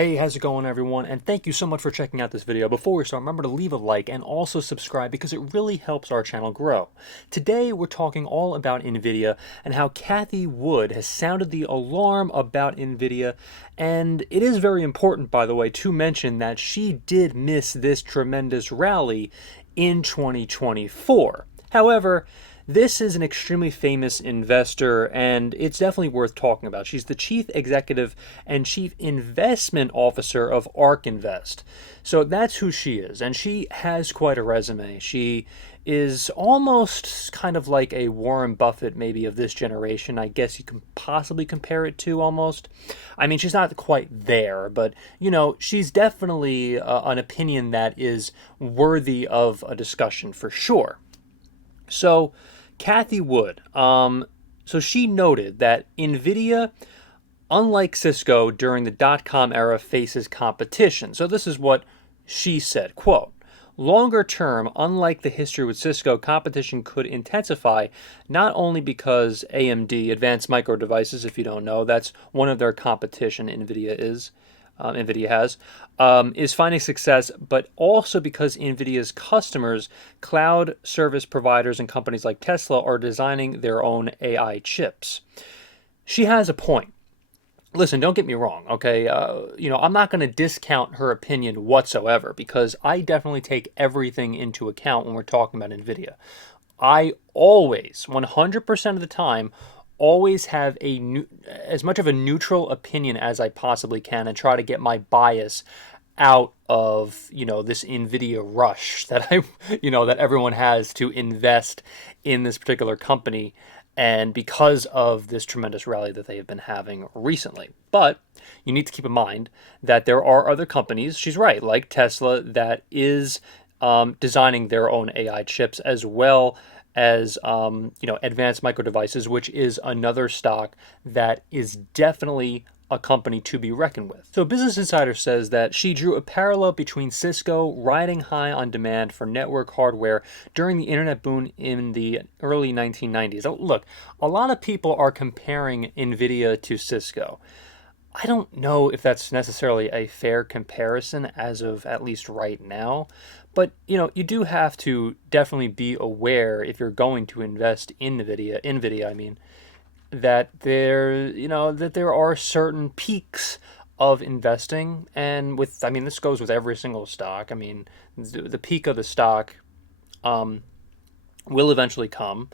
Hey, how's it going everyone? And thank you so much for checking out this video. Before we start, remember to leave a like and also subscribe because it really helps our channel grow. Today we're talking all about Nvidia and how Cathie Wood has sounded the alarm about Nvidia, and it is very important, by the way, to mention that she did miss this tremendous rally in 2024. However, this is an extremely famous investor, and it's definitely worth talking about. She's the chief executive and chief investment officer of ARK Invest. So that's who she is, and she has quite a resume. She is almost kind of like a Warren Buffett, maybe of this generation. I guess you can possibly compare it to almost. I mean, she's not quite there, but she's definitely an opinion that is worthy of a discussion for sure. So, Cathie Wood, so she noted that Nvidia, unlike Cisco during the dot-com era, faces competition. So this is what she said, quote, "Longer term, unlike the history with Cisco, competition could intensify, not only because AMD, Advanced Micro Devices, if you don't know, that's one of their competition, Nvidia has, is finding success, but also because Nvidia's customers, cloud service providers, and companies like Tesla are designing their own AI chips." She has a point. Listen, don't get me wrong, okay? I'm not going to discount her opinion whatsoever because I definitely take everything into account when we're talking about Nvidia. I always, 100% of the time, always have as much of a neutral opinion as I possibly can and try to get my bias out of this Nvidia rush that that everyone has to invest in this particular company, and because of this tremendous rally that they have been having recently. But you need to keep in mind that there are other companies, she's right, like Tesla, that is designing their own AI chips, as well as Advanced Micro Devices, which is another stock that is definitely a company to be reckoned with. So Business Insider says that she drew a parallel between Cisco riding high on demand for network hardware during the internet boom in the early 1990s. Look, a lot of people are comparing Nvidia to Cisco. I don't know if that's necessarily a fair comparison as of at least right now, but you do have to definitely be aware if you're going to invest in Nvidia, I mean, that there are certain peaks of investing, and this goes with every single stock. I mean, the peak of the stock will eventually come,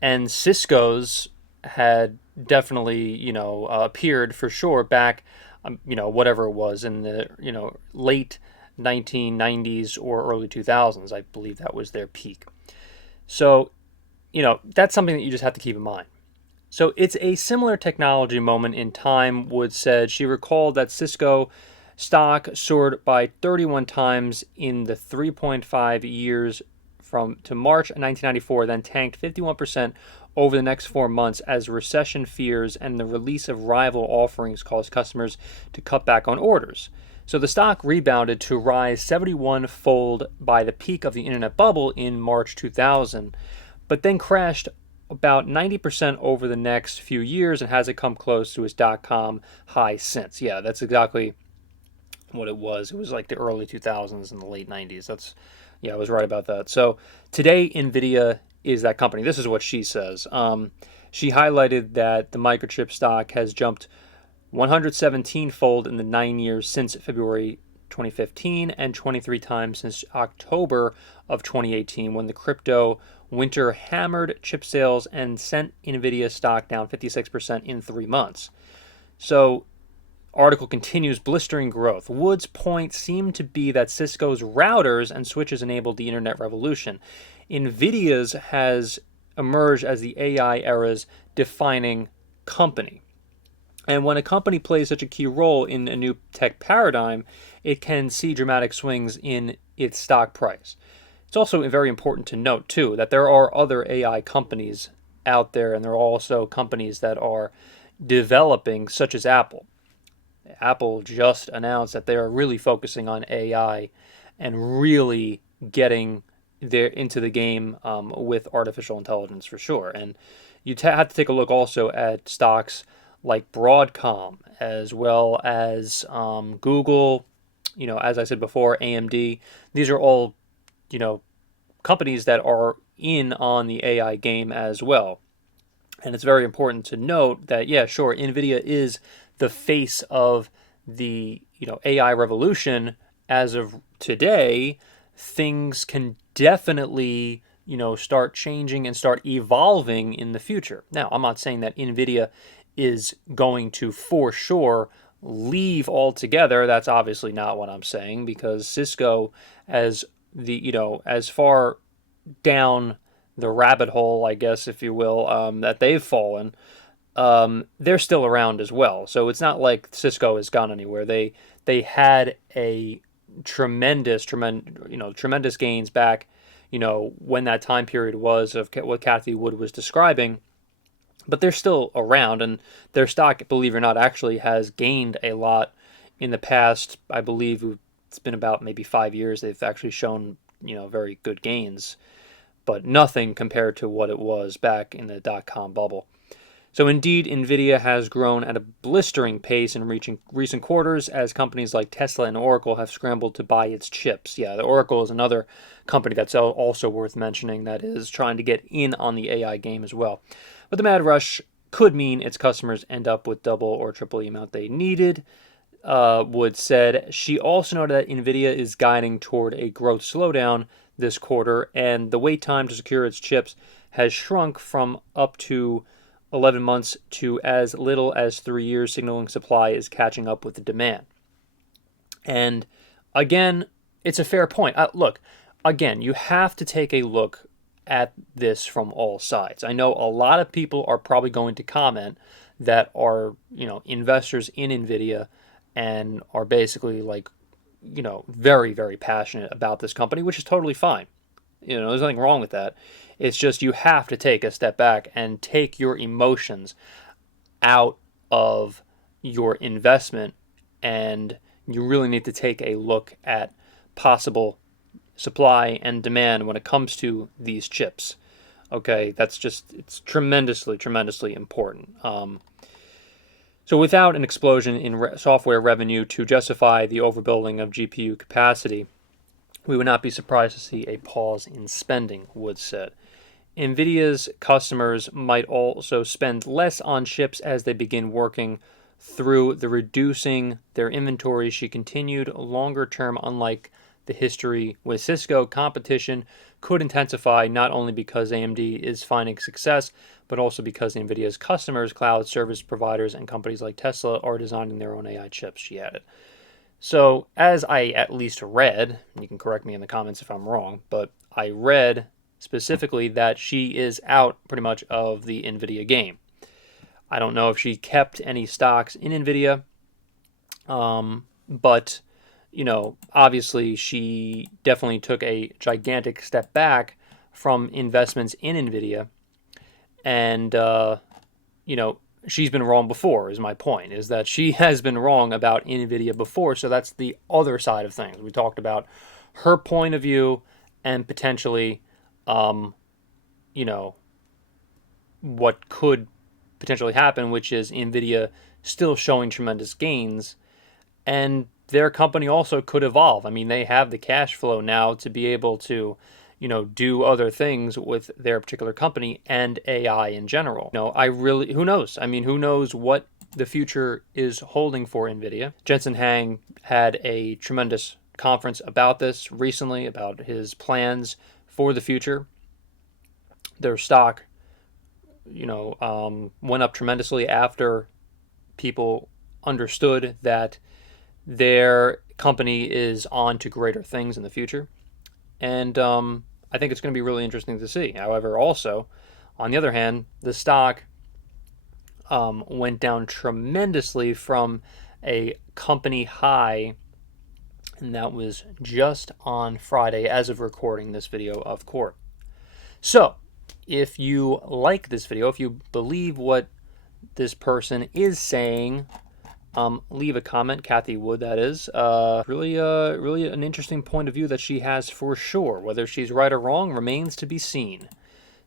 and Cisco's had definitely appeared for sure back whatever it was in the late 1990s or early 2000s. I believe that was their peak. So that's something that you just have to keep in mind. So it's a similar technology moment in time, Wood said. She recalled that Cisco stock soared by 31 times in the 3.5 years from to March 1994, then tanked 51% over the next 4 months as recession fears and the release of rival offerings caused customers to cut back on orders. So the stock rebounded to rise 71-fold by the peak of the internet bubble in March 2000, but then crashed about 90% over the next few years and hasn't come close to its dot-com high since. Yeah, that's exactly what it was. It was like the early 2000s and the late 90s. I was right about that. So today, Nvidia is that company. This is what she says. She highlighted that the microchip stock has jumped 117-fold in the 9 years since February 2015 and 23 times since October of 2018, when the crypto winter hammered chip sales and sent Nvidia stock down 56% in 3 months. So, article continues, blistering growth. Wood's point seemed to be that Cisco's routers and switches enabled the internet revolution. Nvidia's has emerged as the AI era's defining company. And when a company plays such a key role in a new tech paradigm, it can see dramatic swings in its stock price. It's also very important to note, too, that there are other AI companies out there, and there are also companies that are developing, such as Apple. Apple just announced that they are really focusing on AI and really getting into the game with artificial intelligence for sure. And you have to take a look also at stocks like Broadcom, as well as Google, as I said before, AMD. These are all, you know, companies that are in on the AI game as well. And it's very important to note that, yeah, sure, Nvidia is the face of the, AI revolution as of today. Things can definitely, start changing and start evolving in the future. Now, I'm not saying that Nvidia is going to for sure leave altogether. That's obviously not what I'm saying, because Cisco, as as far down the rabbit hole, I guess, if you will, that they've fallen, they're still around as well. So it's not like Cisco has gone anywhere. They had a tremendous gains back, when that time period was of what Cathie Wood was describing. But they're still around, and their stock, believe it or not, actually has gained a lot in the past. I believe it's been about maybe 5 years. They've actually shown, very good gains, but nothing compared to what it was back in the dot-com bubble. So indeed, Nvidia has grown at a blistering pace in recent quarters as companies like Tesla and Oracle have scrambled to buy its chips. Yeah, the Oracle is another company that's also worth mentioning that is trying to get in on the AI game as well. But the mad rush could mean its customers end up with double or triple the amount they needed. Wood said. She also noted that Nvidia is guiding toward a growth slowdown this quarter, and the wait time to secure its chips has shrunk from up to 11 months to as little as 3 years, signaling supply is catching up with the demand. And again, it's a fair point. Look, again, you have to take a look at this from all sides. I know a lot of people are probably going to comment that are, investors in Nvidia and are basically like, very, very passionate about this company, which is totally fine. There's nothing wrong with that. It's just you have to take a step back and take your emotions out of your investment, and you really need to take a look at possible supply and demand when it comes to these chips. Okay, it's tremendously, tremendously important. So without an explosion in software revenue to justify the overbuilding of GPU capacity, we would not be surprised to see a pause in spending, Wood said. Nvidia's customers might also spend less on chips as they begin working through the reducing their inventory. She continued, longer term, unlike the history with Cisco, competition could intensify not only because AMD is finding success, but also because Nvidia's customers, cloud service providers, and companies like Tesla are designing their own AI chips, she added. So, as I at least read, and you can correct me in the comments if I'm wrong, but I read specifically that she is out pretty much of the Nvidia game. I don't know if she kept any stocks in Nvidia, but, obviously she definitely took a gigantic step back from investments in Nvidia. And, she's been wrong before, is my point, is that she has been wrong about Nvidia before. So that's the other side of things. We talked about her point of view and potentially, what could potentially happen, which is Nvidia still showing tremendous gains, and their company also could evolve. I mean, they have the cash flow now to be able to, do other things with their particular company and AI in general. Who knows? I mean, who knows what the future is holding for Nvidia? Jensen Huang had a tremendous conference about this recently, about his plans for the future. Their stock, went up tremendously after people understood that their company is on to greater things in the future. And I think it's going to be really interesting to see. However, also, on the other hand, the stock went down tremendously from a company high, and that was just on Friday as of recording this video, of course. So, if you like this video, if you believe what this person is saying, leave a comment. Cathie Wood, that is. Really an interesting point of view that she has for sure. Whether she's right or wrong remains to be seen.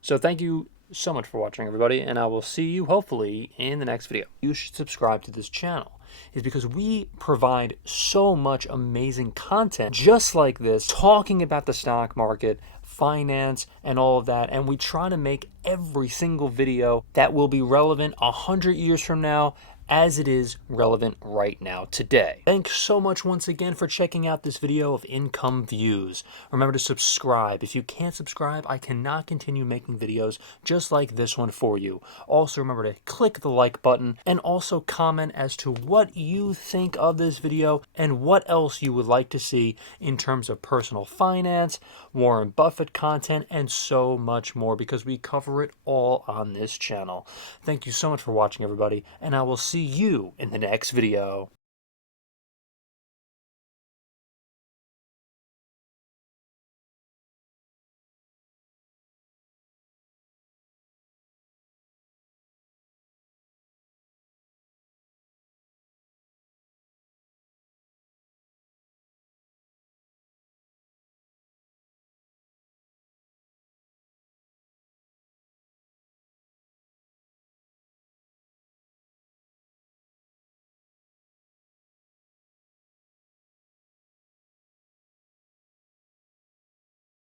So thank you so much for watching, everybody, and I will see you hopefully in the next video. You should subscribe to this channel is because we provide so much amazing content just like this, talking about the stock market, finance, and all of that, and we try to make every single video that will be relevant 100 years from now as it is relevant right now today. Thanks so much once again for checking out this video of income views. Remember to subscribe. If you can't subscribe, I cannot continue making videos just like this one for you. Also remember to click the like button and also comment as to what you think of this video and what else you would like to see in terms of personal finance, Warren Buffett content, and so much more, because we cover it all on this channel. Thank you so much for watching, everybody, and I will see you in the next video.